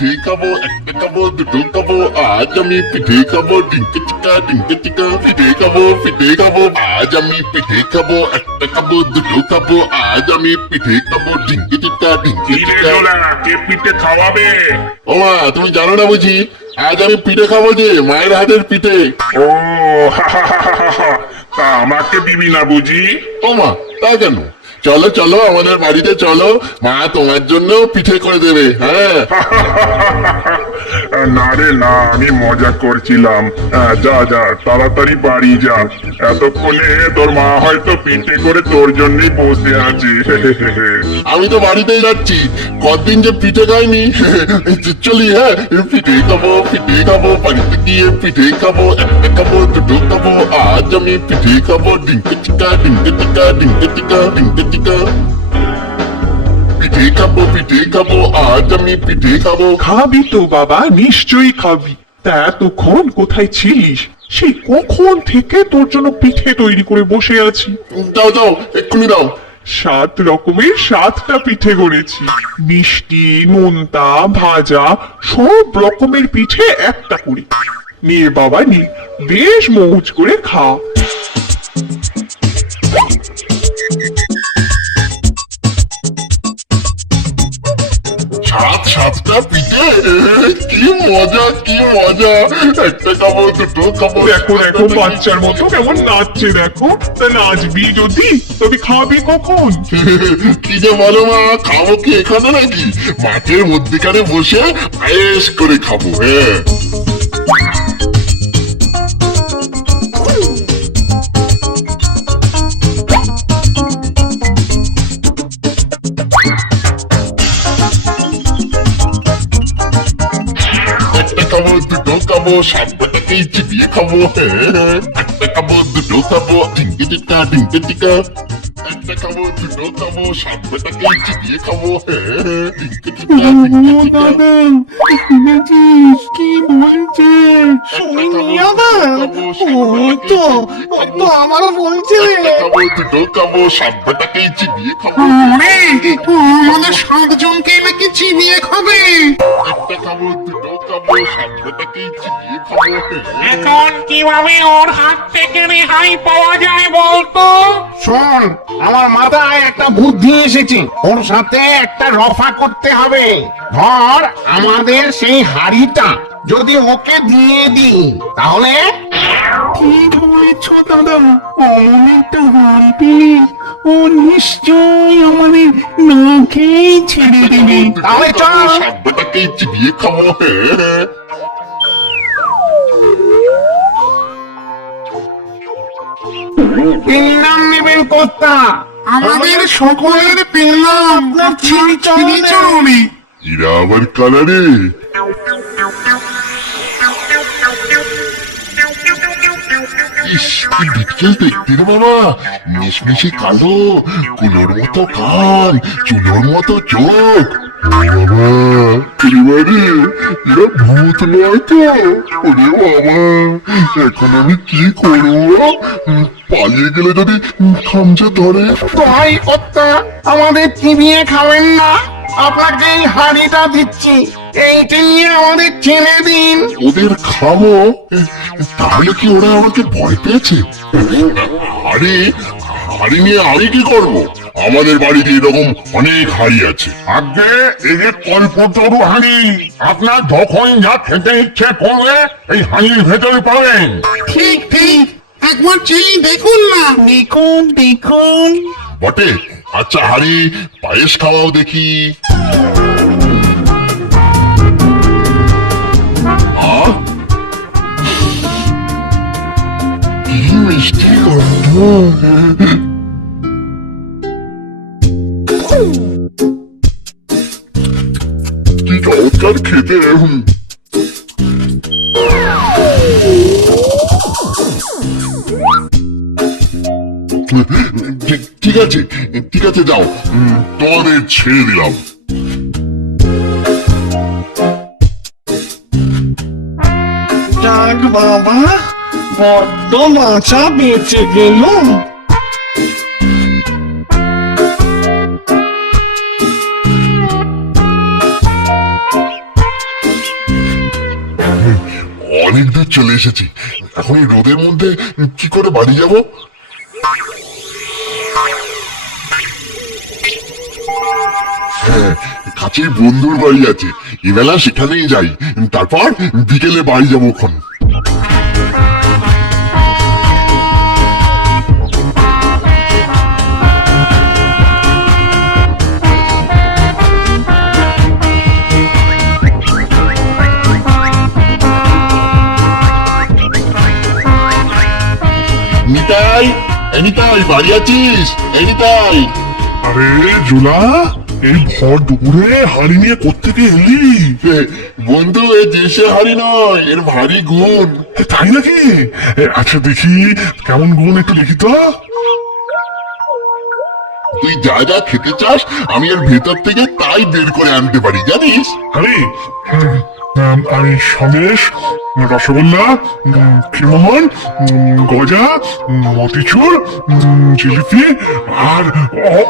পিঠে খাবো, একটা খাবো, দুটো খাবো, আজ আমি পিঠে খাবো, ডিঙ্কে চিকা পিঠে খাবো, আজ আমি পিঠে খাবো, একটা খাবো, দুটো খাবো, আজ আমি পিঠে খাবো, ডিঙ্কে চিকা কে পিঠে খাওয়াবে? ও মা, তুমি জানো না বুঝি? আজ আমি পিঠে খাবো, যে মায়ের হাতের পিঠে। ও তা আমাকে দিবি না বুঝি? ও মা, তা কেন? চলো চলো, আমাদের বাড়িতে চলো, মা তোমার জন্য পিঠে করে দেবে। হ্যাঁ না রে না, আমি মজা করছিলাম। যা যা, তাড়াতাড়ি বাড়ি যা, এতক্ষণে তোর মা হয়তো পিঠে করে তোর জন্যই বসে আছে। আমি তো বাড়িতেই যাচ্ছি, কতদিন যে পিঠে খাইনি। চলি, হ্যাঁ, পিঠে খাবো, বাড়িতে গিয়ে পিঠে খাবো, একটা খাবো, দুটো খাবো, আজ আমি পিঠে খাবো, ডিঙ্কে চিকা পিঠে খাবো, আজ আমি পিঠে খাবো। খাবি তো বাবা, নিশ্চয়ই খাবি। তা এতক্ষণ কোথায় ছিলিস? সেই কখন থেকে তোর জন্য পিঠে তৈরি করে বসে আছি। দাও দাও, এক্ষুনি দাও। 7 রকমের 7টা পিঠে করেছি। মিষ্টি, নোনতা, ভাজা, সব রকমের পিঠে একটা করে। নিয়ে বাবা নে, বেশ মৌজ করে খা। সাতটা পিঠে, কি মজা, একটা খাবো, দুটো খাবো। দেখো দেখো, বাচ্চার মতো কেমন নাচছে দেখো। তা নাচবি যদি, তবে খাবি কখন? কি যে বলো মা, খাবো কি এখানে নাকি? মাঠের মধ্যেখানে বসে বেশ করে খাবো। হ্যাঁ, একটা খাবো, দুটো খাবো, সাতটাকেই চিবিয়ে খাবো। হ্যাঁ, একটা খাবো, দুটো খাবো, ডিঙ্কে টিকা, একটা খাবো, দুটো খাবো, সাতটাকেই চিবিয়ে খাবো। হ্যাঁ, ডিঙ্কে টিকা। কি বলছে? তো আমারও বলছে। দুটো খাবো, সাতটাকেই চিবিয়ে খাবো। আমাদের 7 জনকে নাকি চিবিয়ে খাবে। একটা খাবো, দুটো খাবো, সাতটাকেই চিবিয়ে খাবো। এখন কিভাবে ওর হাত থেকে রেহাই পাওয়া যায় বলতো? শোন, আমার মাথায় একটা বুদ্ধি এসেছে। ওর সাথে একটা রফা করতে হবে। ধর, আমাদের সেই হাড়িটা যদি ওকে দিয়ে দিই, তাহলে ঠিক বলেছ দাদা, অনেকটা হাড়ি পেলে ও নিশ্চয়ই আমাদের না খেয়ে ছেড়ে দেবে। তাহলে চল। সাতটাকেই চিবিয়ে খাবো। হ্যাঁ, তিন নাম নেবেন কর্তা। আমাদের সকলের পেলাম আপনার ছিনি চরণে। এরা আবার কালারে। ইস, কি বিটকেল দেখতে রে বাবা, মিশমিশে কালো, কুলোর মতো কান, চুলোর মতো চোখ। বাবা, এবারে এরা ভূত নয় তো? ওরে বাবা, এখন আমি কি করবো? পালিয়ে গেলে যদি খামচে ধরে। তাই কর্তা, আমাদের চিবিয়ে খাবেন না। আপনাকে এই হাড়িটা দিচ্ছি, এইটা নিয়ে আমাদের ছেড়ে দিন। ওদের খাবো, তাহলে কি ওরা আমাকে ভয় পেয়েছে? হাড়ি হাড়ি নিয়ে আমি কি করব? আমাদের বাড়িতে এরকম অনেক হাড়ি আছে। আগে এই যে কল্পতরু হাঁড়ি, আপনার যখন যা খেতে ইচ্ছে করবে এই হাঁড়ির ভেতরে পাবেন। ঠিক ঠিক, একবার চেয়ে দেখুন না। দেখুন। বটে, আচ্ছা হাড়ি, পায়েস খাওয়াও দেখি। আহ, কি মিষ্টি গন্ধ। কি চমৎকার খেতে। ঠিক আছে, যাও, তোমাদের ছেড়ে দিলাম। যাক বাবা, বড্ড বাঁচা বেঁচে গেল। অনেক দূর চলে এসেছি। এখন এই রোদের মধ্যে কি করে বাড়ি যাব? হ্যাঁ, কাছেই বন্ধুর বাড়ি আছে, এবেলা সেখানেই যাই, তারপর বিকেলে বাড়ি যাবো ওখান। নিতাই, নিতাই বাড়ি আছিস? নিতাই। আরে জুলা, এই ভর দুপুরে হাড়ি নিয়ে কোত্থেকে এলি? বন্ধু, এ দেশে হারি নয়, এর ভারী গুণ। তাই নাকি? আচ্ছা দেখি কেমন গুণ, একটু লিখি তো। তুই যা যা খেতে চাস আমি এর ভেতর থেকে তাই বের করে আনতে পারি, জানিস? আমি আমি সন্দেশ, রসগোল্লা, ক্ষীরমোহন, গজা, মতিচুর, জিলিপি আর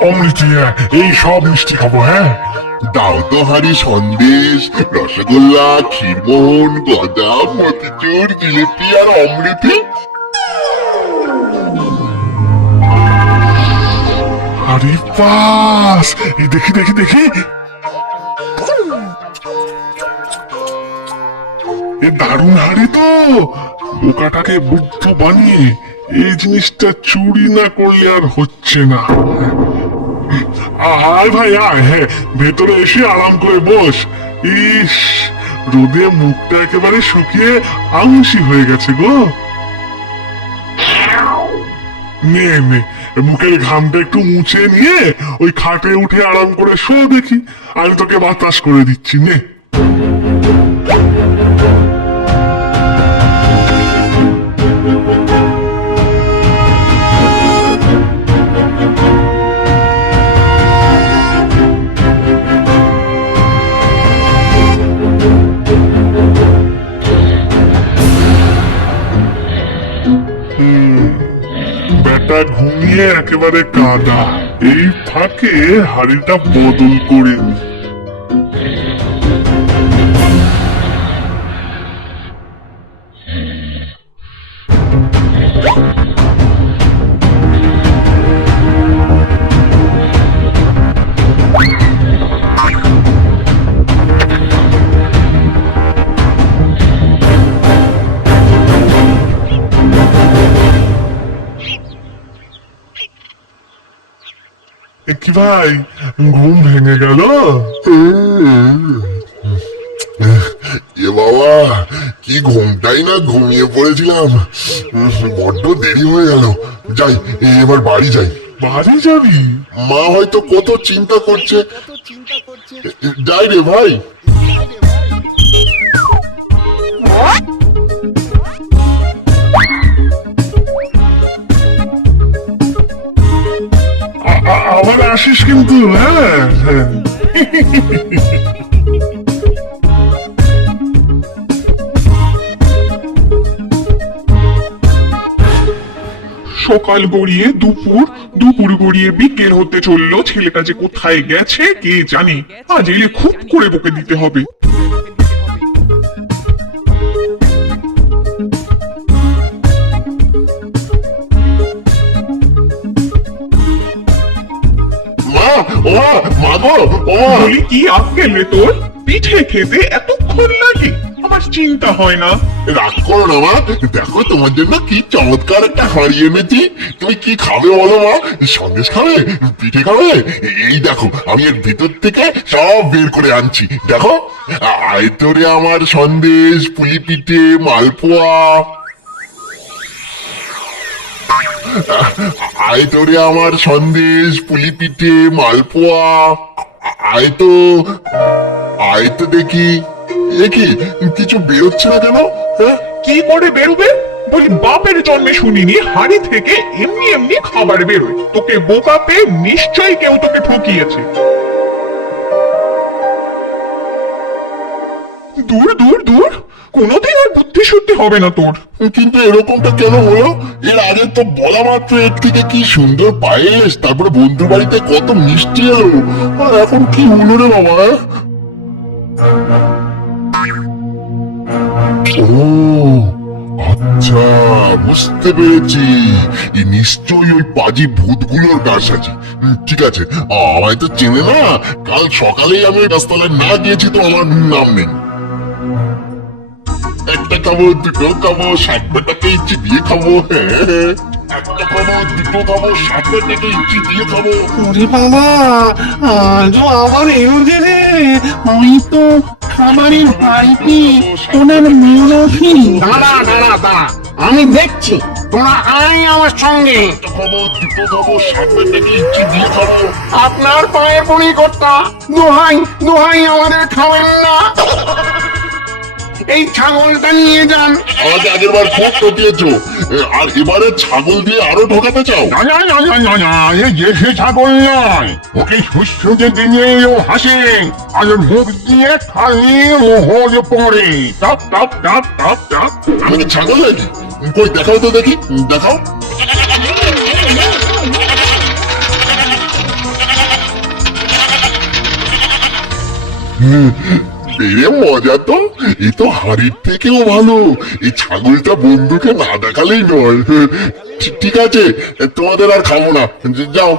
অমৃতি, এই সব মিষ্টি খাবো। হ্যাঁ, দাও তো হারি সন্দেশ, রসগোল্লা, ক্ষীরমোহন, গজা, মতিচুর, জিলিপি আর অমৃতি। আরে বাস, এই দেখি দেখি দেখি, এ দারুণ হাড়ি তো। বোকাটাকে বুদ্ধ বানিয়ে এই জিনিসটা চুরি না করলে আর হচ্ছে না। আয় ভাই আয়, হ্যাঁ ভেতরে এসে আরাম করে বস। ইস, রোদে মুখটা একেবারে শুকিয়ে আংশি হয়ে গেছে গো। নে নে, মুখের ঘামটা একটু মুছে নিয়ে ওই খাটে উঠে আরাম করে শো দেখি, আমি তোকে বাতাস করে দিচ্ছি। নে। বেটা ঘুমিয়ে একেবারে কাদা, এই ফাঁকে হাড়িটা বদল করে নি। কি ভাই, ঘুম ভেঙে গেল? এ বাবা, কি ঘুমটাই না ঘুমিয়ে পড়েছিলাম, বড্ড দেরি হয়ে গেল। যাই, এবার বাড়ি যাই। বাড়ি যাবি? মা হয়তো কত চিন্তা করছে। যাই রে ভাই। আবার আসিস কিন্তু। হ্যাঁ হ্যাঁ। সকাল গড়িয়ে দুপুর, দুপুর গড়িয়ে বিকেল হতে চললো, ছেলেটা যে কোথায় গেছে কে জানে। আজ এলে খুব করে বকে দিতে হবে। মা, ও মা গো, ও বলি কি আক্কেল রে তোর? পিঠে খেতে এতক্ষণ লাগে? আমার চিন্তা হয় না? রাগ করো না মা, দেখো তোমার জন্য কি চমৎকার একটা হাঁড়ি এনেছি। তুমি কি খাবে বলো মা? সন্দেশ খাবে, পিঠে খাবে? এই দেখো আমি এর ভিতর থেকে সব বের করে আনছি, দেখো। আয়তরে আমার সন্দেশ, পুলি পিঠে, মালপোয়া। আয়তরে আমার সন্দেশ, পুলি পিঠে, মালপোয়া। আয়তো, আয়তো দেখি। দেখি কিছু বেরোচ্ছে না কেন? হ্যাঁ, কি করে বেরোবে? বলি বাপের জন্মে শুনিনি হাড়ি থেকে এমনি এমনি খাবার বেরোয়। তোকে বোকা পেয়ে নিশ্চয়ই কেউ তোকে ঠকিয়েছে। দূর দূর দূর, কোনোদিন আর বুদ্ধি শুদ্ধি হবে না তোর। কিন্তু এরকমটা কেন হলো? এর আগে তো বলা মাত্র এর থেকে কি সুন্দর পায়েস, তারপরে বন্ধুর বাড়িতে কত মিষ্টি এলো, আর এখন কি হলো রে বাবা? ও আচ্ছা, বুঝতে পেরেছি। এই নিশ্চয়ই ওই পাজি ভূতগুলোর কারসাজি। ঠিক আছে, আমায় তো চেনে না। কাল সকালেই আমি ওই গাছতলায় না গিয়েছি তো আমার নাম নেই। একটা খাবো, দুটো খাবো, 60 টাকা ইঞ্চি দিয়ে খাবো। হ্যাঁ, একটা খাবো, দুটো খাবো, 60 টাকা ইঞ্চি দিয়ে খাবো। ওরে বাবা, আজও আবার এলো যে রে। ওই তো খাবারের বাড়িতে ওনার মেয়ে দাঁড়া দাঁড়া দাঁড়া, আমি দেখছি। তোরা আয় আমার সঙ্গে। একটা খাবো, দুটো খাবো, 60 টাকা ইঞ্চি দিয়ে খাবো। আপনার পায়ের পরি কর্তা, দোহাই দোহাই আমাদের খাবেন না। এই ছাগলটা নিয়ে যান। আজ আগের বার খুব ঠকিয়েছ, আর এবারে ছাগল দিয়ে আরো ঠকাতে চাও? না না না না না না, এ যে সে ছাগল নয়, ওকে সুস্থকে দিনেও হাসে আর মুখ দিয়ে খালি মোহর পড়ে। Top top top top top. আমি কি ছাগল নাকি? কই দেখাও তো দেখি, দেখাও। এরে মজা তো, এই তো হাড়ির থেকেও ভালো। এই ছাগলটা বন্ধুকে না দেখালেই নয়। ঠিক আছে, তোমাদের আর খাবো না, যাও।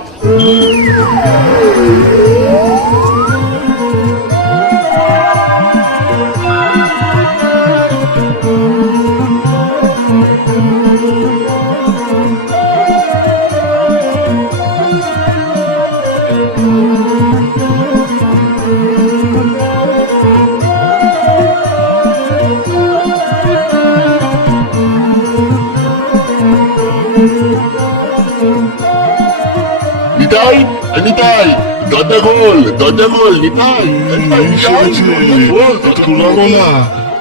নিতাই, নিতাই, দরজা খোল, দরজা খোল, নিতাই।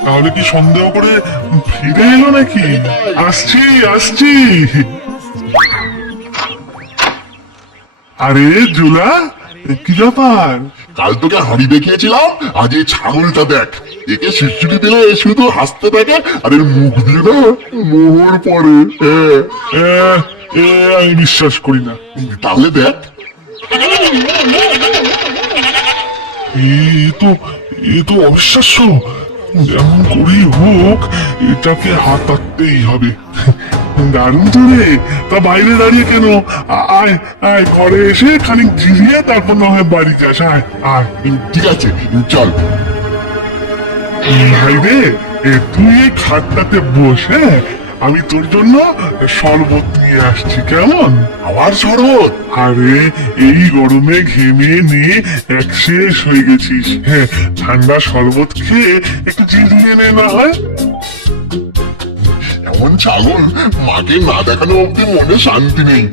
তাহলে কি সন্দেহ করে ফিরে এলো নাকি? আসছি আসছি। আরে জুলা, কি ব্যাপার? কাল তোকে হাঁড়ি দেখিয়েছিলাম, আজ এই ছাগলটা দেখ। একে শিশুটি দিলে শুধু হাসতে থাকে, আর এর মুখ দিয়ে না মোহর পড়ে। আমি বিশ্বাস করি না। তাহলে দেখ। এ তো অবিশ্বাস্য। যেমন করেই হোক এটাকে হাতাতেই হবে। দারুণ তো রে। তা বাইরে দাঁড়িয়ে কেন? আয় আয়, ঘরে এসে খানিক জিরিয়ে তারপর না হয় বাড়ি যাস। আয় আয়। ঠিক আছে, চল। ভাই রে, তুই এই খাটটাতে বস। হ্যাঁ, আমি তোর জন্য শরবত নিয়ে আসছি, কেমন? আবার শরবত? আরে এই গরমে ঘেমে নিয়ে এক শেষ হয়ে গেছিস। হ্যাঁ, ঠান্ডা শরবত খেয়ে একটু জিরিয়ে নে না হয়। এমন ছাগল মাকে না দেখানো অব্দি মনে শান্তি নেই।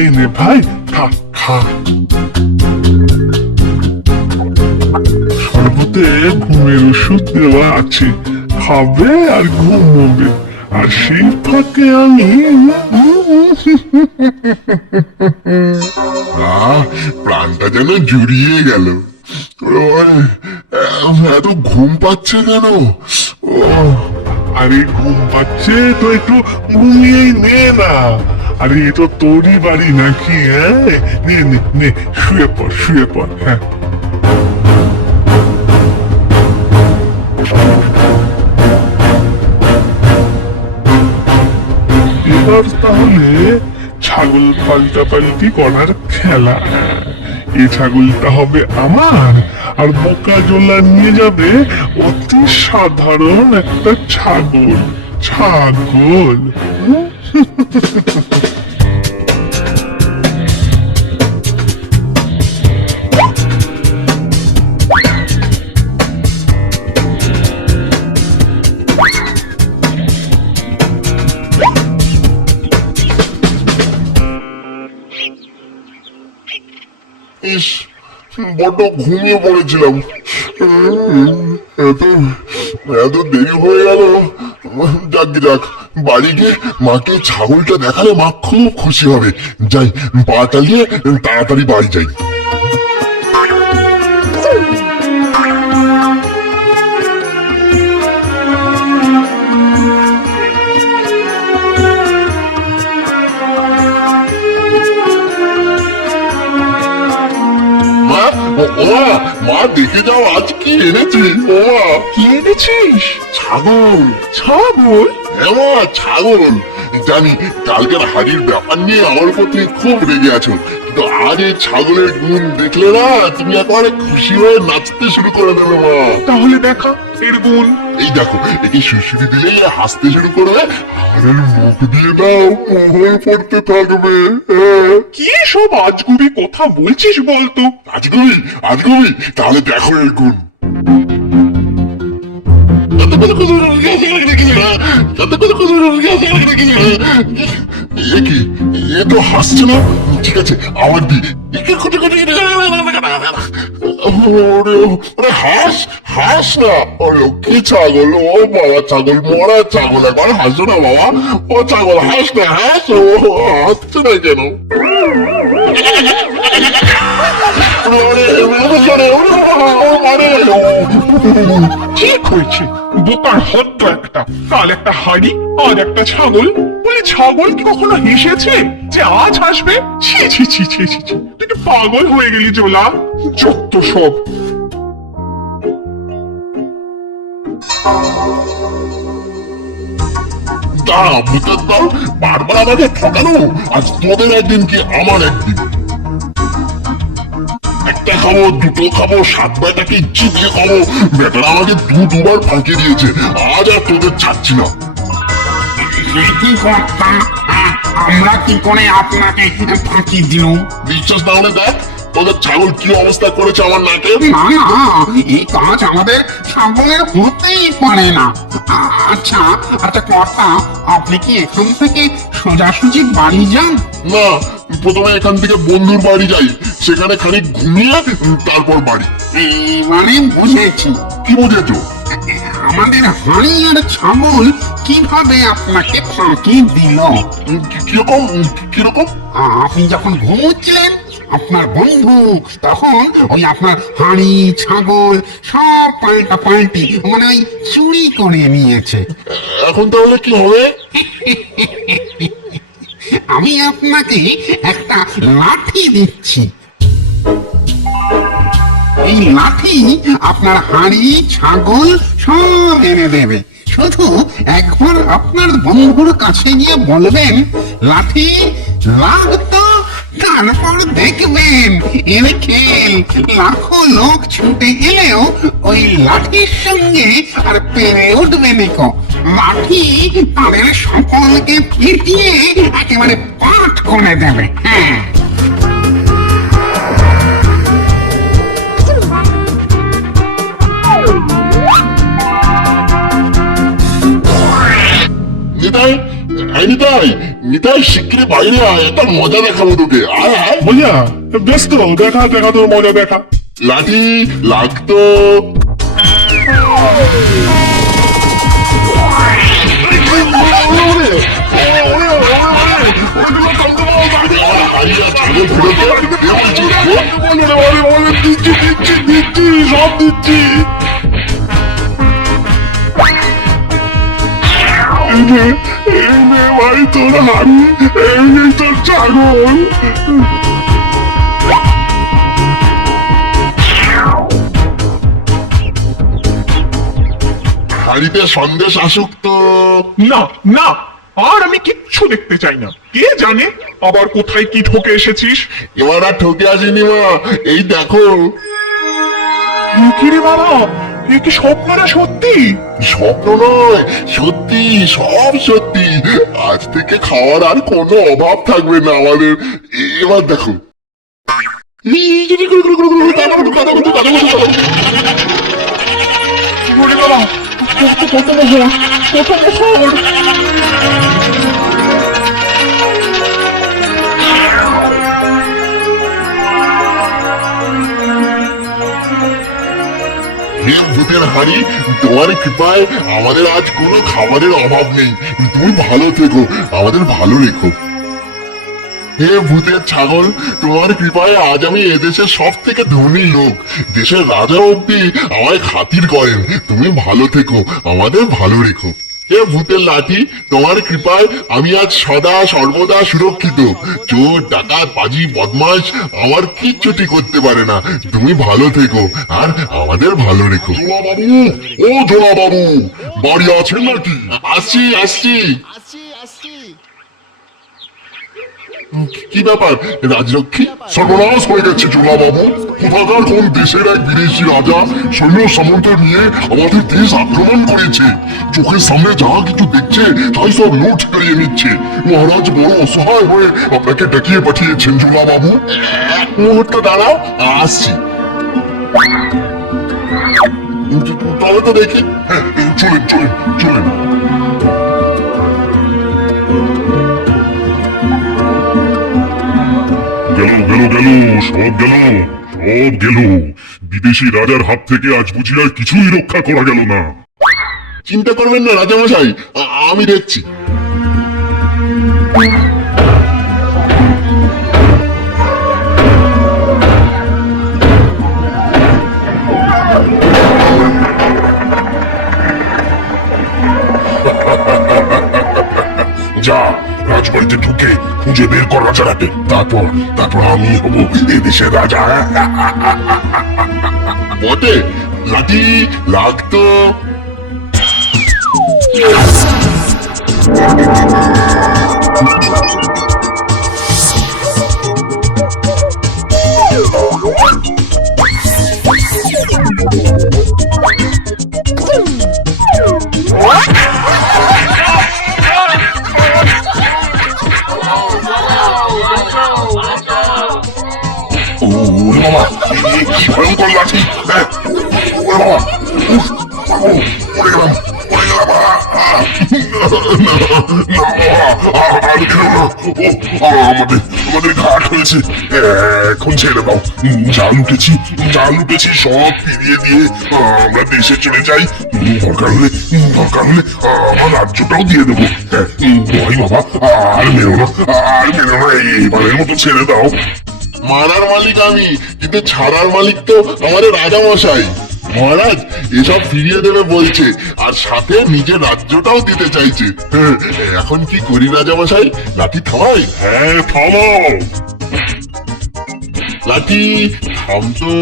এই নে ভাই, খা খা। শরবতে ঘুমের ওষুধ দেওয়া আছে, খাবে আর ঘুমোবে। আর সেই ফাঁকে আমি প্রাণটা যেন জুড়িয়ে গেল। ওই, এত ঘুম পাচ্ছে কেন? আরে ঘুম পাচ্ছে তো একটু ঘুমিয়েই নে না। আরে এ তো তোরই বাড়ি নাকি? হ্যাঁ, নে নে নে, শুয়ে পড় শুয়ে পড়। হ্যাঁ, এবার তাহলে ছাগল পাল্টাপাল্টি করার খেলা। এই ছাগলটা হবে আমার, আর বোকা জোলা নিয়ে যাবে অতি সাধারণ একটা ছাগল। ছাগল ইস, বড্ড ঘুমিয়ে পড়েছিলাম। এত এত দেরি হয়ে গেল। যাক যাক, বাড়ি গিয়ে মাকে ছাগলটা দেখালে মা খুব খুশি হবে। যাই, পা চালিয়ে তাড়াতাড়ি বাড়ি যাই। মা, ও মা, মা দেখে যাও আজ কি এনেছি বাবা। কি এনেছিস? ছাগল। ছাগল? হ্যাঁ মা, ছাগল। জানি কালকের হাড়ির ব্যাপার নিয়ে আমার উপর তুমি খুব রেগে আছো, কিন্তু আজ এই ছাগলের গুণ দেখলে না তুমি একেবারে খুশি হয়ে নাচতে শুরু করে দেবে মা। তাহলে দেখা এর গুণ। এই দেখো, একে সুশ্রী দিলে হাসতে শুরু করবে, আর এর মুখ দিয়ে দাও মোহর পড়তে থাকবে। হ্যাঁ। কি সব আজগুবি কথা বলছিস বলতো? আজগুবি আজগুবি, তাহলে দেখো এর গুণ। এ কি, এ তো হাসছে না। ঠিক আছে, আবার দি। হাস হাস না, ও লক্ষ্মী ছাগল, ও বাবা ছাগল, মরা ছাগল, একবার হাসো না বাবা। ও ছাগল হাস না, হাস। ও হাসছে না কেন? ঠিক হয়েছে, বোকার হদ্দ একটা। কাল একটা হাড়ি আর একটা ছাগল, বলে ছাগল কি কখনো হেসেছে যে আজ হাসবে? ছি ছি ছি ছি ছি ছি, তুই কি পাগল হয়ে গেলি জোলা? যত সব। দাঁড়া ভূতের দল, বারবার আমাকে ঠকানো। আজ তোদের একদিন কি আমার একদিন। একটা খাবো, দুটো খাবো, সাত বেটাকে চিবিয়ে খাবো। বেটারা আমাকে দুবার ফাঁকি দিয়েছে, আজ আর তোদের ছাড়ছি না। সে কি করতাম? আমরা কি করে আপনাকে ফাঁকি দিলুম? বিশ্বাস না হলে দেখ তোদের ছাগল কি অবস্থা করেছে আমার নাকে। না না, এই কাজ আমাদের ছাগলের হতেই পারে না। আচ্ছা আচ্ছা কর্তা, আপনি কি এখান থেকে সোজাসুজি বাড়ি যান? না, প্রথমে এখান থেকে বন্ধুর বাড়ি যাই, সেখানে খানিক ঘুমিয়ে তারপর বাড়ি। এবারে বুঝেছি। কি বুঝেছো? আমাদের হাঁড়ি আর ছাগল কিভাবে আপনাকে ফাঁকি দিল। কিরকম কিরকম? আপনি যখন ঘুমোচ্ছিলেন, আপনার বন্ধু তখন ওই আপনার হাঁড়ি ছাগল সব পাল্টা পাল্টি মানে ওই চুরি করে নিয়েছে। এখন তাহলে কি হবে? আমি আপনাকে একটা লাঠি দিচ্ছি। এই লাঠি আপনার হাঁড়ি ছাগল সব এনে দেবে। শুধু একবার আপনার বন্ধুর কাছে গিয়ে বলবেন লাঠি লাগতো, তারপর দেখবেন এর খেল। লাখো লোক ছুটে গেলেও ওই লাঠির সঙ্গে আর পেরে উঠবে নিকো। লাঠি তাদের সকলকে ফিটিয়ে একেবারে পাঠ করে দেবে। হ্যাঁ, নিতাই, এই নিতাই, নিতাই শিগগিরি বাইরে আয়, একটা মজা দেখাবো তোকে। আয় আয়। ভাইয়া বেশ তো, দেখা দেখা তোর মজা দেখা। লাঠি লাগতো। সব দিচ্ছি। ভাই তোর হাড়ি, এই তোর ছাগল। হাড়িতে সন্দেশ আসুক তো। না না, আর আমি কিচ্ছু দেখতে চাই না। কে জানে আবার কোথায় কি ঠকে এসেছিস। এবার আর ঠকে আসেনি মা, এই দেখো। কি রে বাবা, এ কি স্বপ্ন না সত্যি? স্বপ্ন নয়, সত্যি, সব সত্যি। আজ থেকে খাওয়ার আর কোনো অভাব থাকবে না আমাদের। এবার দেখো। ওরে বাবা, কত কত মোহর, কত মোহর। হে ভূতের হাড়ি, তোমার কৃপায় আমাদের আজ কোনো খাবারের অভাব নেই। তুমি ভালো থেকো, আমাদের ভালো রেখো। হে ভূতের ছাগল, তোমার কৃপায় আজ আমি এদেশের সব থেকে ধনী লোক। দেশের রাজা অব্দি আমায় খাতির করেন। তুমি ভালো থেকো, আমাদের ভালো রেখো। হে ভূতের লাঠি, তোমার কৃপায় আমি আজ সদা সর্বদা সুরক্ষিত। চোর ডাকাত পাজি বদমাশ আমার কিচ্ছুটি করতে পারে না। তুমি ভালো থেকো আর আমাদের ভালো রেখো। জোলা বাবু, ও জোলা বাবু, বাড়ি আছেন নাকি? আসছি আসছি। কি ব্যাপার রাজরক্ষী? সর্বনাশ হয়ে গেছে জোলা বাবু। কোথাকার কোন দেশের এক বিদেশি রাজা সৈন্য সামন্ত নিয়ে আমাদের দেশ আক্রমণ করেছে। চোখের সামনে যা কিছু দেখছে তাই সব লুট করিয়ে নিচ্ছে। মহারাজ বড় অসহায় হয়ে আপনাকে ডেকিয়ে পাঠিয়েছেন জোলা বাবু। এক মুহূর্ত দাঁড়াও, আসছি। তবে তো দেখি। হ্যাঁ, চলেন চলেন চলেন। সব গেল। বিদেশি রাজার হাত থেকে আজ বুঝি আর কিছুই রক্ষা করা গেল না। চিন্তা করবেন না রাজামশাই, আমি দেখছি। যা রাজবাড়িতে ঢুকে খুঁজে বের কর রাজাটাকে। তারপর আমি হব এদেশের রাজা। বটে, লাঠি লাগতো। ওরে বাবা, কি ভয়ঙ্কর লাঠি! ওরে বাবা, উফ, পড়ে গেলাম। আমাদের ঘাট হয়েছে। এখন ছেড়ে দাও। যা লুটেছি সব ফিরিয়ে দিয়ে আমরা দেশে চলে যাই। দরকার হলে আমার রাজ্যটাও দিয়ে দেবো। ভয় বাবা, আর মেরো না, এবারের মতো ছেড়ে দাও। মারার মালিক আমি, কিন্তু ছাড়ার মালিক তো আমাদের রাজামশাই। মহারাজ এসব ফিরিয়ে দেবে বলছে, আর সাথে নিজের রাজ্যটাও দিতে চাইছে। এখন কি করি রাজামশাই? লাঠি থামাই? হ্যাঁ, থামাও। লাঠি থামতো।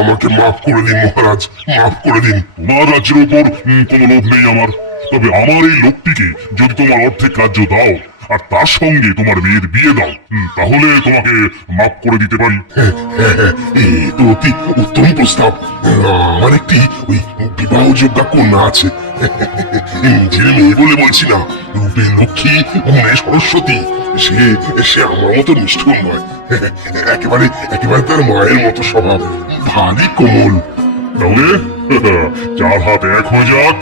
আমাকে মাফ করে দিন মহারাজ, মাফ করে দিন। তোমার রাজ্যের উপর কোনো লোভ নেই আমার। তবে আমার এই লোকটিকে যদি তোমার অর্ধেক রাজ্য দাও আর তার সঙ্গে তোমার মেয়ের বিয়ে দাও, তাহলে তোমাকে মাফ করে দিতে পারি। এই তো অতি উত্তম প্রস্তাব। আমার একটি ওই বিবাহযোগ্য কন্যা আছে। ছেলে মেয়ে বলে বলছি না, রূপে লক্ষ্মী, গুণে সরস্বতী। সে আমার মতো নিষ্ঠুর নয়। একেবারে তার মায়ের মতো স্বভাব, ভারী কোমল। তাহলে চার হাত এক হয়ে যাক।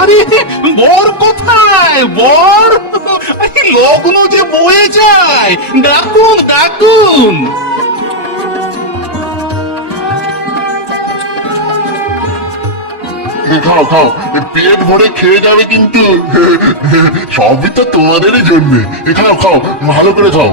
আরে বর কোথায়? বর লগ্ন যে বয়ে যায়, ডাকুন। খাও, পেট ভরে খেয়ে যাবে কিন্তু। সবই তো তোমাদেরই জন্য। খাও, ভালো করে খাও।